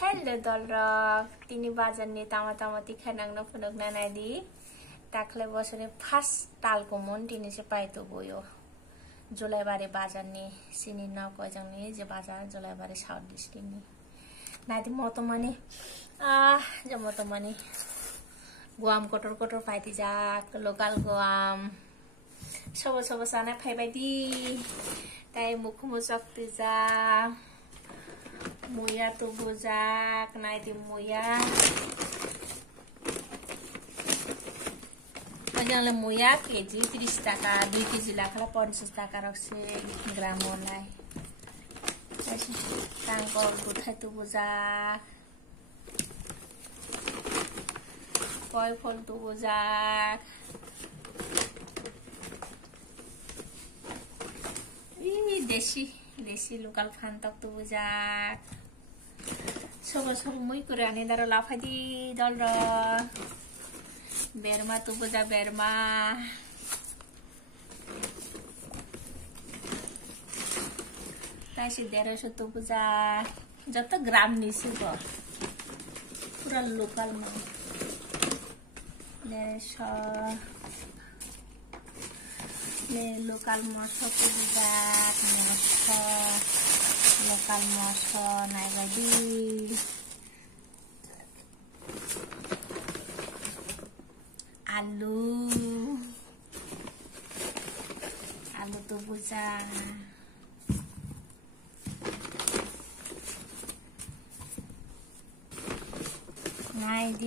Hello dolrok tini bajarni tama tikhanangno phunukna nadi takhle bosore first talkomon tini se paito boyo Jolaibari bajarni sini na kojangni je bajar Jolaibari South District ni nadi motomani jamotomani Guam kotor paiti jak local Guam sobo sana phaibaidi tai mukhumu sakti ja muya tubu jak naiti muya Jangan muya keji 30 taka 2 keji lakala 50 taka rakse gram online tangkol guthai tubu jak koi phol tubu jak desi lokal phantok tubu jak sobo mui kure ani daro lafadi dolro berma tubu jak berma taisi 150 tubu jak joto gram nisi go pura lokal ma 150 lokal moso tubu jak moso lokal moso naibadi alu tubu jak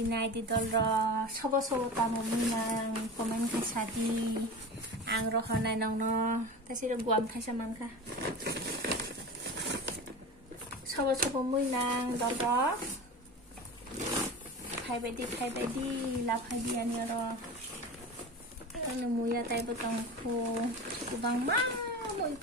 naidi dolro sobo tamu minang komen kaisadi ang rohonai nongno tasiro guam kaisa manka sobo minang dolro phaibaidi laphadi ani ro anu muya tai botong ko kubang ma moi